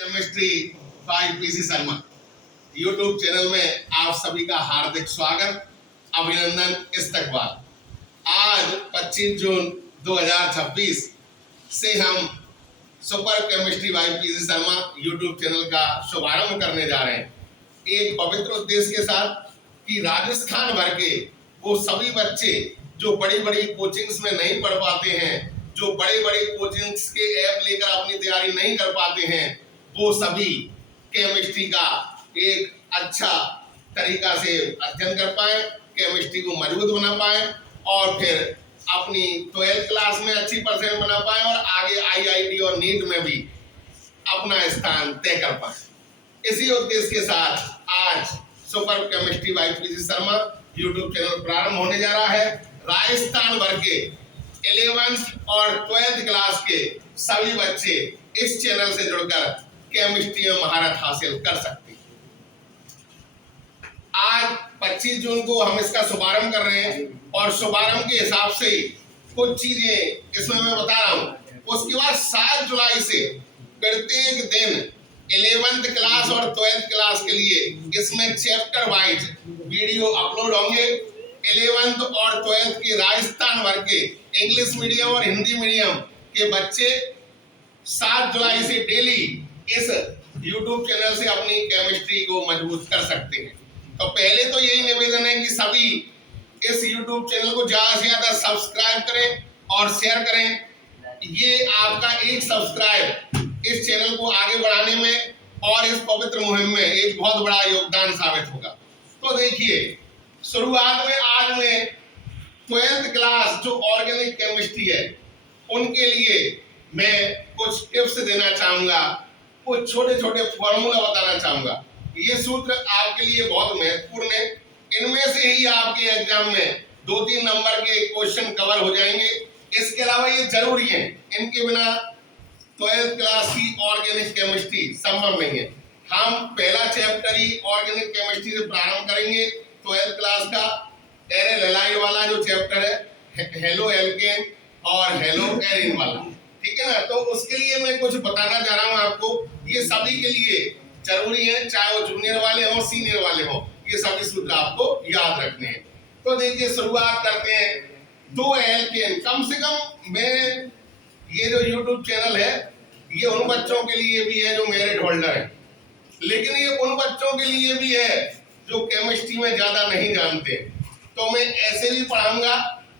Chemistry bye PC Sharma YouTube channel में आप सभी का हार्दिक स्वागत, अभिनंदन, इस्तकबाल। आज 25 जून 2026 से हम super chemistry bye PC Sharma YouTube channel का शुभारंभ करने जा रहे हैं, एक पवित्र उद्देश्य के साथ कि राजस्थान भर के वो सभी बच्चे जो बड़ी बड़ी कोचिंग्स में नहीं पढ़ पाते हैं, जो बड़े बड़े कोचिंग्स के ऐप लेकर अपनी तैयारी नहीं कर पाते हैं, वो सभी केमिस्ट्री का एक अच्छा तरीका से अध्ययन कर पाए, केमिस्ट्री को मजबूत बना पाए और फिर अपनी 12th क्लास में अच्छी परसेंट बना पाए और आगे आईआईटी और नीट में भी अपना स्थान तय कर पाए। इसी उद्देश्य के साथ आज super chemistry bye PC Sharma YouTube channel प्रारंभ होने जा रहा है। राजस्थान भर के 11th और 12th क्लास के सभी बच्चे इस चैनल से जुड़कर केमिस्ट्री में महारत हासिल कर सकते हैं। आज 25 जून को हम इसका शुभारंभ कर रहे हैं और शुभारंभ के हिसाब से कुछ चीजें इसमें मैं बता रहा हूं। उसके बाद 7 जुलाई से प्रत्येक दिन 11th क्लास और 12th क्लास के लिए इसमें चैप्टर वाइज वीडियो अपलोड होंगे। 11th और 12th के राजस्थान भर के इंग्लिश मीडियम और हिंदी मीडियम के बच्चे 7 जुलाई से डेली इस YouTube चैनल से अपनी केमिस्ट्री को मजबूत कर सकते हैं। तो पहले तो यही निवेदन है कि सभी इस YouTube चैनल को ज्यादा से ज्यादा सब्सक्राइब करें और शेयर करें। ये आपका एक सब्सक्राइब इस चैनल को आगे बढ़ाने में और इस पवित्र मुहिम में एक बहुत बड़ा योगदान साबित होगा। तो देखिए, शुरुआत में आज मैं 12th क्लास जो ऑर्गेनिक केमिस्ट्री है उनके लिए मैं कुछ टिप्स देना चाहूंगा, कुछ छोटे छोटे फॉर्मूला बताना चाहूंगा। ये सूत्र आपके लिए बहुत महत्वपूर्ण है। इनमें से ही आपके एग्जाम में 2-3 नंबर के क्वेश्चन कवर हो जाएंगे। इसके अलावा ये जरूरी है, इनके बिना 12th क्लास की ऑर्गेनिक केमिस्ट्री संभव नहीं है। हम पहला चैप्टर ही ऑर्गेनिक केमिस्ट्री से प्रारंभ करेंगे। 12th क्लास का एरेल हैलाइड वाला जो चैप्टर है, हेलो एल्केन और हेलो एरिन वाला, ठीक है ना। तो उसके लिए मैं कुछ बताना चाह रहा हूं आपको। ये सभी के लिए जरूरी है, चाहे वो जूनियर वाले हो सीनियर वाले हो, ये सभी सूत्र आपको याद रखने हैं। तो देखिए, शुरुआत करते हैं। 2 एल्केन, कम से कम मैं ये जो YouTube चैनल है ये उन बच्चों के लिए भी है जो मेरिट होल्डर है, लेकिन ये उन बच्चों के लिए भी है जो केमिस्ट्री में ज्यादा नहीं जानते। तो मैं ऐसे भी पढ़ाऊंगा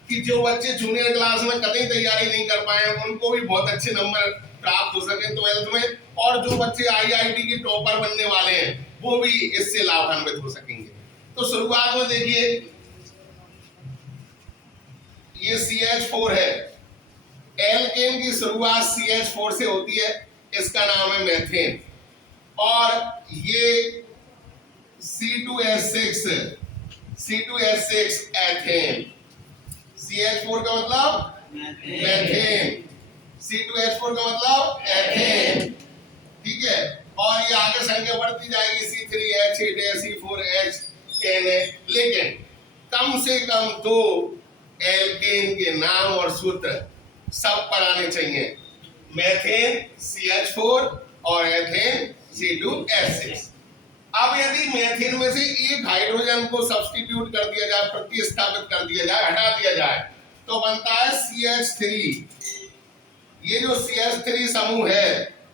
कि जो बच्चे जूनियर क्लास में कतई तैयारी नहीं कर पाए उनको भी बहुत अच्छे नंबर प्राप्त हो सके 12th में, और जो बच्चे आईआईटी के टॉपर बनने वाले हैं वो भी इससे लाभान्वित हो सकेंगे। तो शुरुआत में देखिए, ये CH4 है। एल्केन की शुरुआत CH4 से होती है, इसका नाम है मेथेन। और ये C2H6 एथेन। CH4 का मतलब मेथेन, C2H4 का मतलब एथेन, ठीक है। और ये आगे संख्या बढ़ती जाएगी, C3H8 C4H लेकिन कम से कम 2 एल्केन के नाम और सूत्र सब पर आने चाहिए, मेथेन CH4 और एथेन C2H6। अब यदि मेथेन में से एक हाइड्रोजन को सब्स्टिट्यूट कर दिया जाए, प्रतिस्थापित कर दिया जाए, हटा दिया जाए, तो बनता है CH3। ये जो CH3 समूह है,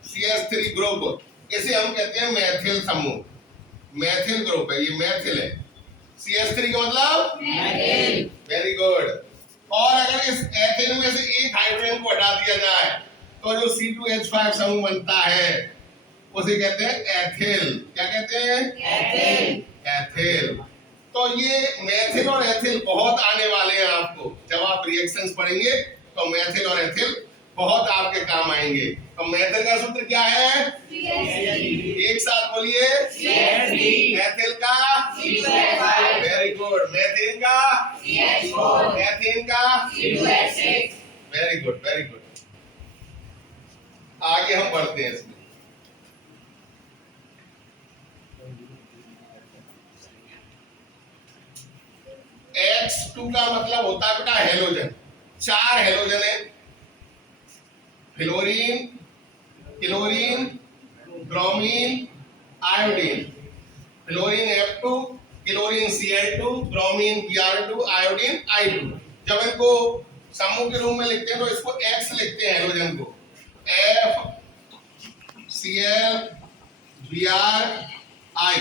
CH3 ग्रुप, इसे हम कहते हैं मैथिल समूह, मैथिल ग्रुप है, ये मैथिल है। CH3 का मतलब मैथिल, वेरी गुड। और अगर इस एथेन में से एक हाइड्रोजन को हटा दिया जाए तो जो C2H5 समूह बनता है उसे कहते हैं एथिल। क्या कहते हैं? Ethyl, ethyl. तो ये मेथिल और एथिल बहुत आने वाले हैं आपको, जब आप रिएक्शंस पढ़ेंगे तो मेथिल और एथिल बहुत आपके काम आएंगे। तो मेथिल का सूत्र क्या है? एक साथ बोलिए, मेथिल का वेरी गुड, मेथिल का एथिल का वेरी गुड, वेरी गुड। आगे हम बढ़ते हैं इसमें। H2 का मतलब होता है बेटा हेलोजन। 4 हेलोजन है, fluorine, chlorine, bromine iodine, chlorine F2, chlorine Cl2, bromine Br2, iodine I2। जब इनको समूह के रूप में लिखते हैं तो इसको X लिखते हैं हेलोजन को, FCl Br I।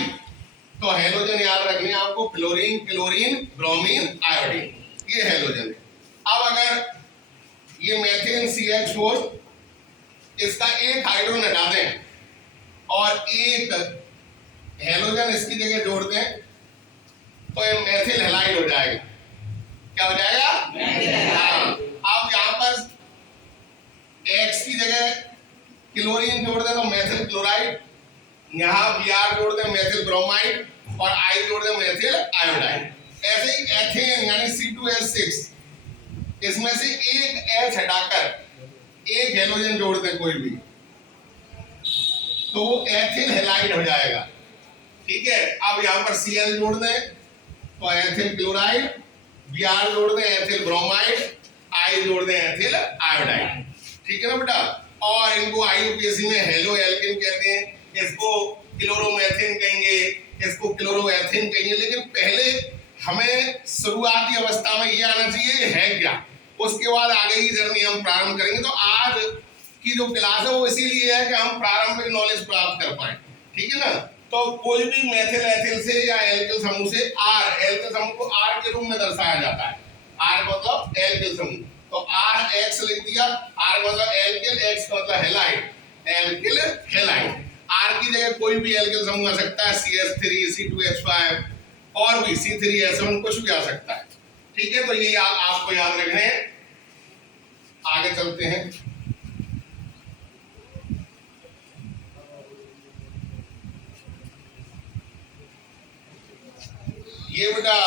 तो हेलोजन याद रखने आपको, क्लोरीन क्लोरीन ब्रोमीन आयोडीन, ये हेलोजन है। अब अगर ये मेथेन CH4, इसका एक हाइड्रोजन हटा दें और एक हेलोजन इसकी जगह जोड़ दें तो ये मेथिल हैलाइड हो जाएगा। क्या हो जाएगा? हाँ। अब यहाँ पर X की जगह क्लोरीन जोड़ दें तो मेथिल क्लोराइड, यहाँ Br जोड़ दें मेथिल ब्रोमाइड और I जोड़ दें मेथिल आयोडाइड। ऐसे ही एथेन यानी C2H6, इसमें से एक H हटाकर एक हेलोजन जोड़ दें कोई भी तो वो एथिल हैलाइड हो जाएगा। ठीक है। अब यहाँ पर Cl जोड़ दें तो एथिल क्लोराइड, Br जोड़ दें एथिल ब्रोमाइड, I जोड़ दें एथिल आयोडाइड। ठीक है ना बेटा। और इनको IUPAC में हेलो एल्केन कहते हैं, इसको क्लोरोमेथिन कहेंगे, इसको क्लोरोएथिन कहेंगे। लेकिन पहले हमें शुरुआती अवस्था में ये आना चाहिए है क्या, उसके बाद आगे की जर्नी हम प्रारंभ करेंगे। तो आज की जो क्लास है वो इसीलिए है कि हम प्रारंभिक नॉलेज प्राप्त कर पाए। ठीक है ना। तो कोई भी मेथिल एथिल से या एल्किल समूह से R, एल्किल समूह को R के रूप में दर्शाया जाता है। R मतलब एल्किल समूह, तो RH लिख दिया। R मतलब एल्किल, X मतलब हैलाइड, एल्किल हैलाइड। R की जगह कोई भी एल्किल समूह आ सकता है, CH3, C2H5 और भी C3H7, कुछ भी आ सकता है। ठीक है। तो ये आपको याद रखने हैं। आगे चलते हैं। ये बेटा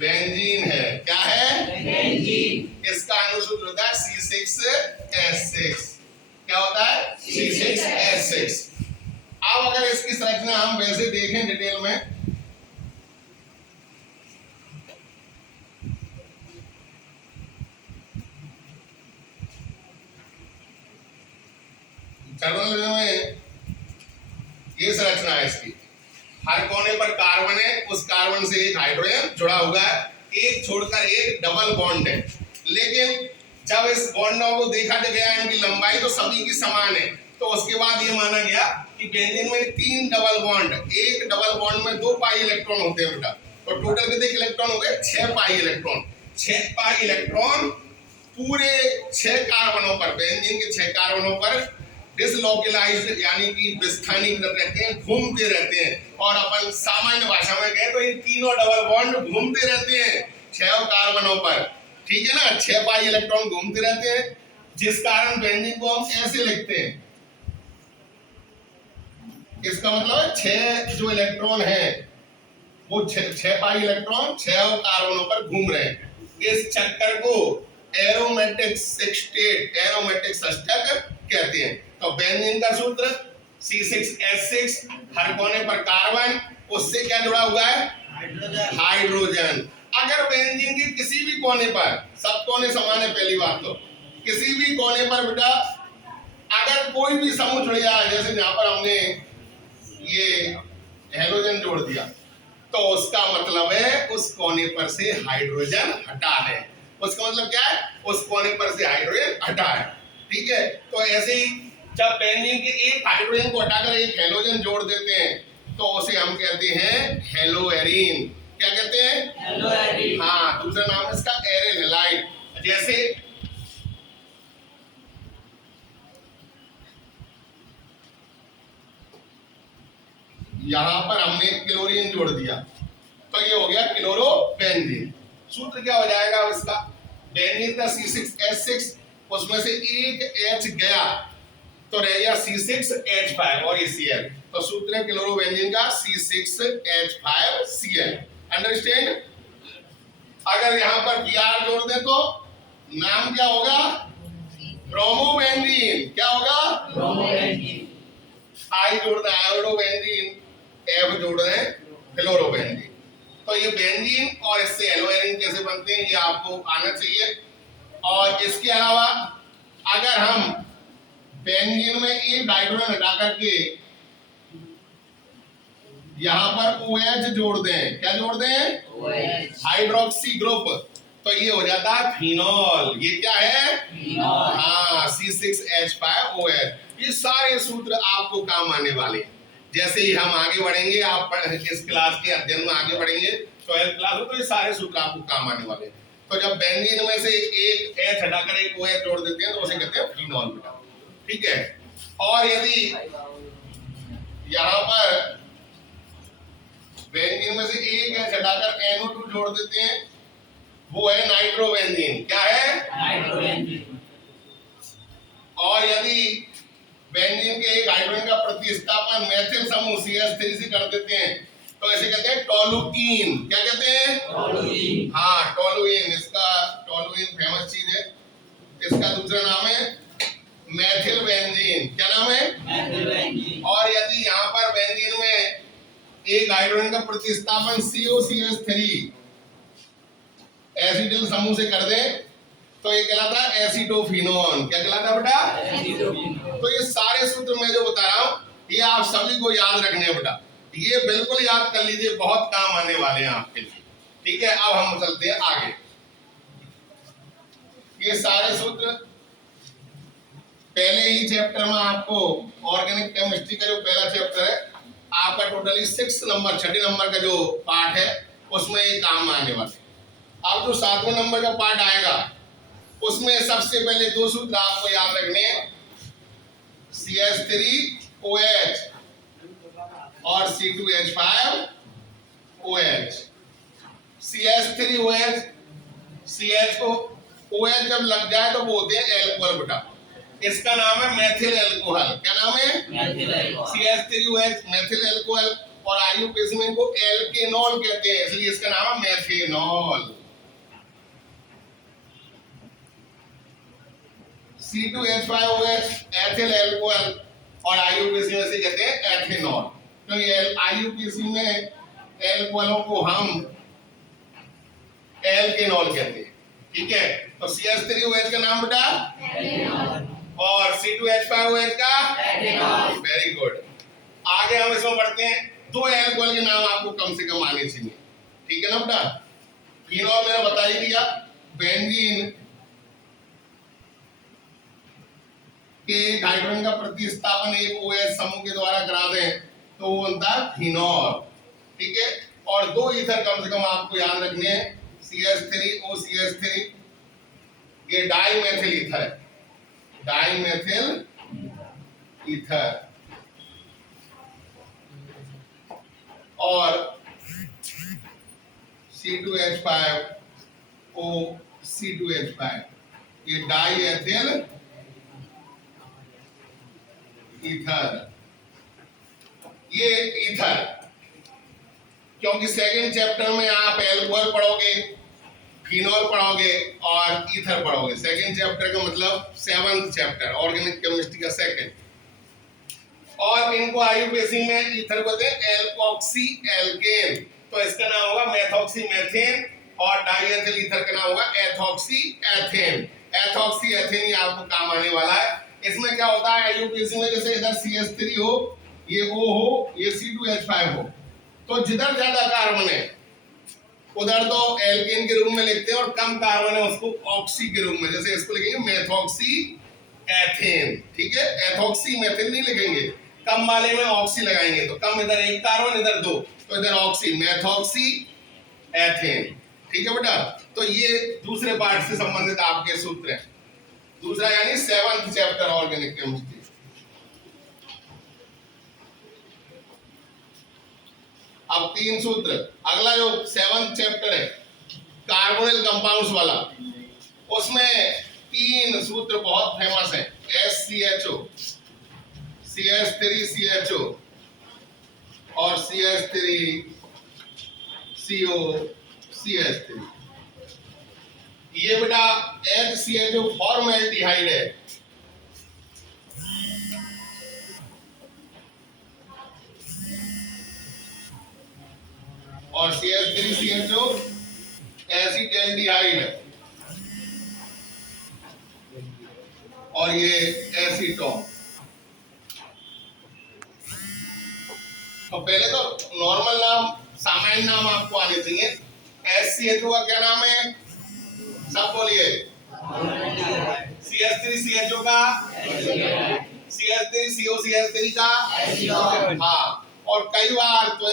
बेंजीन है। क्या है? बेंजीन। इसका अनुसूत्र होता है C6H6। क्या होता है? C6H6। अब अगर इसकी संरचना हम वैसे देखें डिटेल में, जर्नल में ये संरचना है इसकी। हर कोने पर कार्बन है, उस कार्बन से एक हाइड्रोजन जुड़ा हुआ है, एक छोड़कर एक डबल बॉन्ड है। लेकिन जब इस बॉन्डों को देखा गया इनकी लंबाई तो सभी की समान है, तो उसके बाद ये माना गया कि बेंजीन में 3 डबल बॉन्ड, एक डबल बॉन्ड में 2 पाई इलेक्ट्रॉन होते हैं बेटा। तो टोटल कितने इलेक्ट्रॉन हो गए? 6 पाई इलेक्ट्रॉन। 6 पाई इलेक्ट्रॉन पूरे 6 कार्बनों पर, बेंजीन के 6 कार्बनों पर डिसलोकेलाइज्ड यानी कि विस्थानीकृत रहते हैं, घूमते रहते हैं। और अपन सामान्य भाषा में कहें तो ये तीनों डबल बॉन्ड घूमते रहते हैं 6 कार्बनों पर। ठीक है ना। 6 पाई इलेक्ट्रॉन घूमते रहते हैं, जिस कारण बेंजीन को हम ऐसे लिखते हैं। इसका मतलब 6 जो इलेक्ट्रॉन है वो 6 पाई इलेक्ट्रॉन 6 कार्बनों पर घूम रहे हैं। इस चक्कर को एरोमेटिक सेक्सटेट, एरोमेटिक षष्ठक कहते हैं। तो बेंजीन का सूत्र C6H6, हर कोने पर कार्बन, उससे क्या जुड़ा हुआ है? हाइड्रोजन। अगर बेंजीन के किसी भी कोने पर, सब कोने समान है पहली बात, तो किसी भी कोने पर बेटा अगर कोई भी समूह जुड़ गया, जैसे यहाँ पर हमने ये हेलोजन जोड़ दिया, तो उसका मतलब है उस कोने पर से हाइड्रोजन हटा है। उसका मतलब क्या है? उस कोने पर से हाइड्रोजन हटा है। ठीक है। तो ऐसे ही जब बेंजीन के एक हाइड्रोजन को हटाकर एक हेलोजन जोड़ देते हैं तो उसे हम कहते हैं हेलोएरीन। क्या कहते हैं? हेलोएरीन। हाँ, दूसरा नाम है इसका एरिल हैलाइड। जैसे यहां पर हमने क्लोरीन जोड़ दिया तो ये हो गया क्लोरोबेंजीन। सूत्र क्या हो जाएगा इसका? बेंजीन का C6H6, उसमें से एक H गया तो रह गया C6H5 और ये Cl। तो सूत्र है क्लोरोबेंजीन का C6H5Cl। अंडरस्टैंड? अगर यहाँ पर Br जोड़ दें तो नाम क्या होगा? ब्रोमोबेंजीन। क्या होगा? ब्रोमोबेंजीन। I जोड़ दें आयोडोबेंजीन, F जोड़ दें क्लोरोबेंजीन। तो ये बेंजीन और इससे हेलोएरीन कैसे बनते हैं ये आपको आना चाहिए। और इसके अलावा अगर हम बेंजीन में एक हाइड्रोजन हटा करके यहां पर OH जोड़ दें, क्या जोड़ दें? OH, हाइड्रोक्सी ग्रुप, तो ये हो जाता है फिनॉल। ये क्या है? फिनॉल। हाँ, C6H5OH। ये सारे सूत्र आपको काम आने वाले हैं। जैसे ही हम आगे बढ़ेंगे, आप इस क्लास के अध्ययन में आगे बढ़ेंगे 12th क्लास में, तो ये सारे सूत्र आपको काम आने वाले हैं। तो जब बेंजीन में से एक H हटाकर एक OH जोड़ देते हैं तो उसे कहते हैं फिनॉल बेटा, ठीक है। और यदि यहाँ पर बेंजीन में से एक H हटाकर NO2 जोड़ देते हैं, वो है नाइट्रोबेंजीन। क्या है? नाइट्रोबेंजीन। और यदि बेंजीन के एक हाइड्रोजन का प्रतिस्थापन मेथिल समूह CH3 से कर देते हैं तो ऐसे कहते हैं टोलुईन। क्या कहते हैं? टोलुईन। हाँ, टोलुईन। इसका टोलुईन फेमस चीज है। इसका दूसरा नाम है मेथिल बेंजीन। क्या नाम है? Methyl benzene. और यदि यहाँ पर बेंजीन में एक हाइड्रोजन का प्रतिस्थापन COCH3 एसिटिल समूह से कर दें तो ये कहलाता है एसिटोफिनोन। क्या कहलाता है बेटा? एसिटोफिनोन। तो ये सारे सूत्र मैं जो बता रहा हूं ये आप सभी को याद रखने हैं बेटा, ये बिल्कुल याद कर लीजिए, बहुत काम आने वाले हैं आपके लिए, ठीक है। अब हम चलते हैं आगे। ये सारे सूत्र पहले ही चैप्टर में आपको, ऑर्गेनिक केमिस्ट्री का जो पहला चैप्टर है आपका टोटली 6 नंबर, 6 नंबर का जो पार्ट है उसमें ये काम आने वाले। अब जो 7वें नंबर का पार्ट आएगा उसमें सबसे पहले दो सूत्र आपको याद रखने हैं, CH3OH और C2H5OH। CH3OH, CH को OH जब लग जाए तो वो होते हैं एल्कोहल बेटा, इसका नाम है मेथिल एल्कोहल। क्या नाम है? Methyl alcohol. CH3OH methyl alcohol, और IUPAC में इनको एल्केनॉल कहते हैं, इसलिए इसका नाम है मेथेनॉल। C2H5OH एथिल एल्कोहल, और IUPAC में से कहते हैं एथेनॉल। तो ये IUPAC में एल्कोहलों को हम एल्केनॉल कहते हैं, ठीक है। तो CH3OH का नाम बेटा एथेनॉल, और C2H5OH का एथेनॉल। Very good. आगे हम इसमें बढ़ते हैं। दो एल्कोहल के नाम आपको कम से कम आने चाहिए, ठीक है ना बेटा। फिनॉल मैंने बता ही दिया, बेंजीन के हाइड्रोजन का प्रतिस्थापन एक OH समूह के द्वारा करा दें तो वो बनता है फिनॉल, ठीक है। और दो ईथर कम से कम आपको याद रखने हैं, CH3OCH3, ये डाइमेथिल ईथर है, डाइमेथिल ईथर। और C2H5OC2H5, ये डाइएथिल ईथर। ये ईथर, क्योंकि सेकंड चैप्टर में आप एल्कोहल पढ़ोगे, फिनॉल पढ़ोगे और ईथर पढ़ोगे। सेकंड चैप्टर का मतलब 7th चैप्टर ऑर्गेनिक केमिस्ट्री का सेकंड। और इनको IUPAC में ईथर बोलते हैं एल्कोक्सी एल्केन, तो इसका नाम होगा मेथॉक्सी मेथेन, और डाइएथिल ईथर का नाम होगा एथॉक्सी एथेन। एथॉक्सी एथेन ये आपको काम आने वाला है। इसमें क्या होता है IUPAC में, जैसे इधर CH3 हो, ये O हो, ये C2H5 हो, तो जिधर ज्यादा कार्बन है उधर तो एल्केन के रूप में लिखते हैं, और कम कार्बन है उसको ऑक्सी के रूप में, जैसे इसको लिखेंगे मेथॉक्सी एथेन, ठीक है। एथॉक्सी मेथेन नहीं लिखेंगे, कम वाले में ऑक्सी लगाएंगे, तो कम इधर एक कार्बन इधर दो, तो इधर ऑक्सी, मेथॉक्सी एथेन, ठीक है बेटा। तो ये दूसरे पार्ट से संबंधित आपके सूत्र हैं, दूसरा यानी 7th चैप्टर ऑर्गेनिक केमिस्ट्री। अब 3 सूत्र। अगला जो 7th चैप्टर है कार्बोनिल कंपाउंड्स वाला, उसमें 3 सूत्र बहुत फेमस है, SCHO, CH3CHO और CH3COCH3। ये बेटा HCHO फॉर्मेल्डिहाइड है, और CH3CHO एसिटैल्डिहाइड है। और ये एसीटोन। तो पहले तो नॉर्मल नाम, सामान्य नाम आपको आने चाहिए। SCHO का क्या नाम है? सब बोलिए। CH3CHO का, CH3COCH3 का, हाँ। और कई बार तो